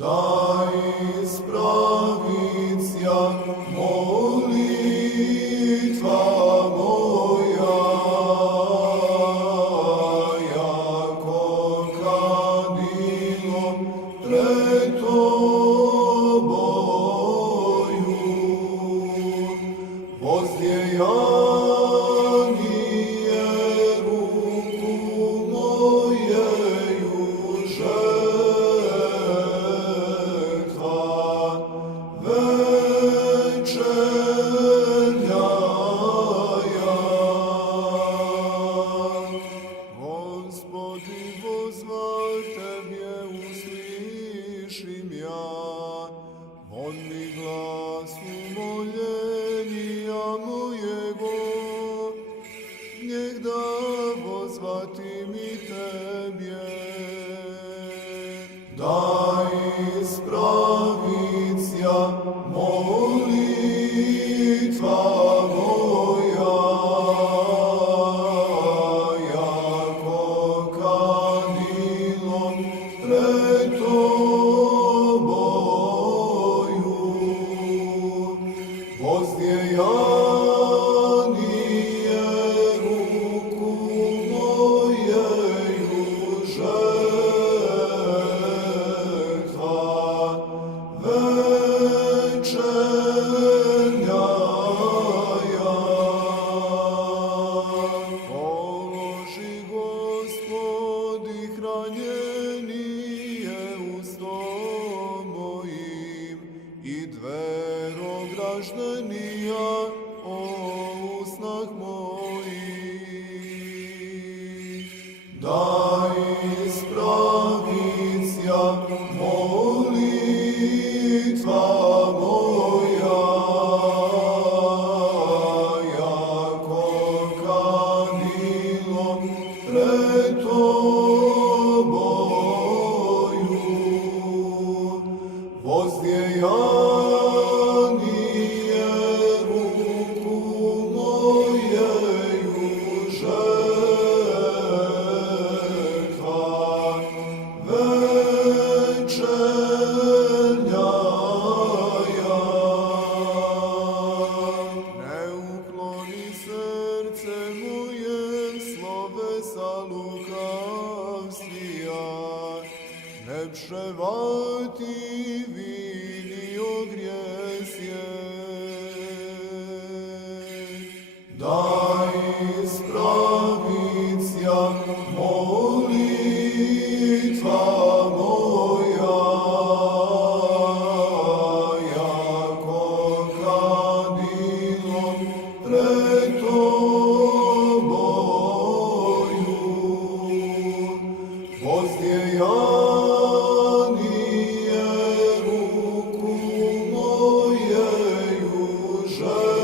Daj spravicja molitva moja, jako kadilo pred Tobою. Воздеяние руку моею жертва, вечерняя. Господи, возвал Тебе, услыши меня, вон ми глас умоления моего, негда возвати ми Тебе. Дай справиться молитва моя, яко кадило пред Тобою. Воздеяние руку моею жертва, вечерняя. Положи, Господи, хранение устом моим и дверограждения о устнах моих. Дай справиться молитва моя, яко кадило пред Тобою. Воздеяние руку моею жертва, вечерняя. Не уклони серце моє словеса лукавствия, не пшевати